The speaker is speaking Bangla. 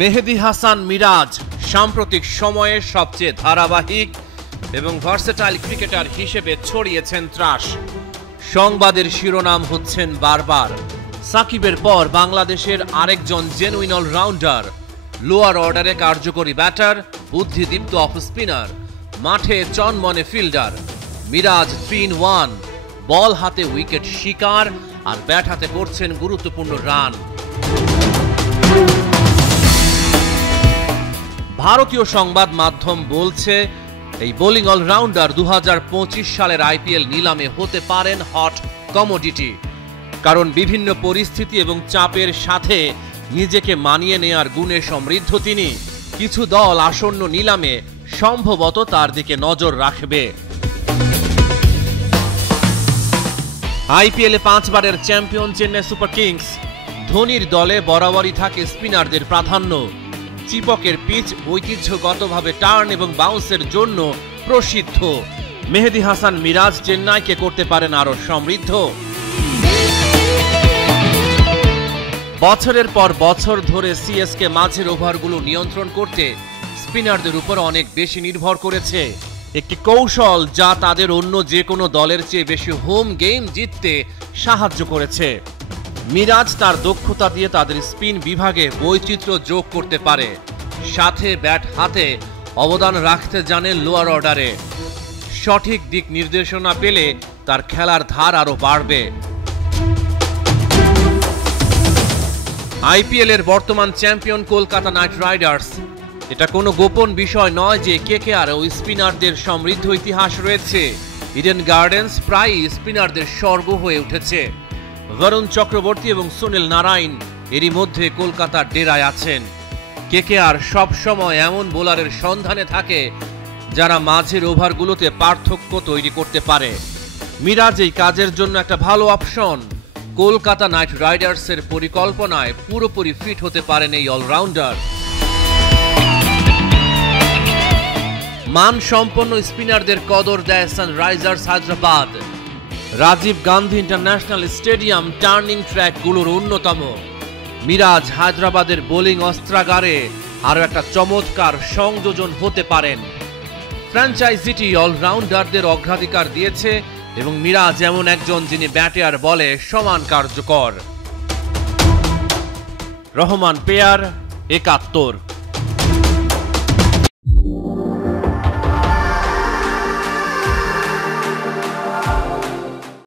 মেহেদী হাসান মিরাজ সাম্প্রতিক সময়ে সবচেয়ে ধারাবাহিক এবং ভার্সেটাইল ক্রিকেটার হিসেবে ছড়িয়েছেন ত্রাস। সংবাদের শিরোনাম হচ্ছেন বারবার। সাকিবের পর বাংলাদেশের আরেকজন জেনুইন অলরাউন্ডার, লোয়ার অর্ডারে কার্যকরী ব্যাটার, বুদ্ধিদীপ্ত অফ স্পিনার, মাঠে চনমনে ফিল্ডার। মিরাজ 3-in-1, বল হাতে উইকেট শিকার আর ব্যাট হাতে করছেন গুরুত্বপূর্ণ রান। ভারতীয় সংবাদ মাধ্যম বলছে এই বোলিং অলরাউন্ডার 2025 সালের আইপিএল নিলামে হতে পারেন হট কমোডিটি, কারণ বিভিন্ন পরিস্থিতি এবং চাপের সাথে নিজেকে মানিয়ে নেয়ার গুণে সমৃদ্ধ তিনি। কিছু দল আসন্ন নিলামে সম্ভবত তার দিকে নজর রাখবে। আইপিএলে 5 বারের চ্যাম্পিয়ন চেন্নাই সুপার কিংস, ধোনির দলে বরাবরই থাকে স্পিনারদের প্রাধান্য। চিপকের পিচ ঐতিহ্যগতভাবে টার্ন এবং বাউন্সের জন্য প্রসিদ্ধ। মেহেদী হাসান মিরাজ চেন্নাইকে করতে পারেন আরো সমৃদ্ধ। বছরের পর বছর ধরে সিএসকে মাঝের ওভারগুলো নিয়ন্ত্রণ করতে স্পিনারদের উপর অনেক বেশি নির্ভর করেছে, একটি কৌশল যা তাদের অন্য যে কোনো দলের চেয়ে বেশি হোম গেম জিততে সাহায্য করেছে। মিরাজ তার দক্ষতা দিয়ে তাদের স্পিন বিভাগে বৈচিত্র্য যোগ করতে পারে, সাথে ব্যাট হাতে অবদান রাখতে জানে লোয়ার অর্ডারে। সঠিক দিক নির্দেশনা পেলে তার খেলার ধার আরো বাড়বে। আইপিএল এর বর্তমান চ্যাম্পিয়ন কলকাতা নাইট রাইডার্স। এটা কোনো গোপন বিষয় নয় যে কেকেআর ও স্পিনারদের সমৃদ্ধ ইতিহাস রয়েছে। ইডেন গার্ডেন্স প্রায়ই স্পিনারদের স্বর্গ হয়ে উঠেছে। বরুণ চক্রবর্তী এবং সুনীল নারায়ণ এরই মধ্যে কলকাতার ডেরায় আছেন। কেকেআর সব সময় এমন বোলারের সন্ধানে থাকে যারা মাঝের ওভারগুলোতে পার্থক্য তৈরি করতে পারে। মিরাজ এই কাজের জন্য একটা ভালো অপশন। কলকাতা নাইট রাইডার্সের পরিকল্পনায় পুরোপুরি ফিট হতে পারেন এই অলরাউন্ডার। মানসম্পন্ন স্পিনারদের কদর দেয় Sunrisers Hyderabad. Rajiv Gandhi international stadium turning ট্র্যাকগুলোর অন্যতম। মিরাজ হায়দ্রাবাদের বোলিং অস্ত্রাগারে আরও একটা চমৎকার সংযোজন হতে পারেন। ফ্র্যাঞ্চাইজিটি অলরাউন্ডারদের অগ্রাধিকার দিয়েছে এবং মিরাজ এমন একজন যিনি ব্যাটে আর বলে সমান কার্যকর। রহমান পেয়ার, 71।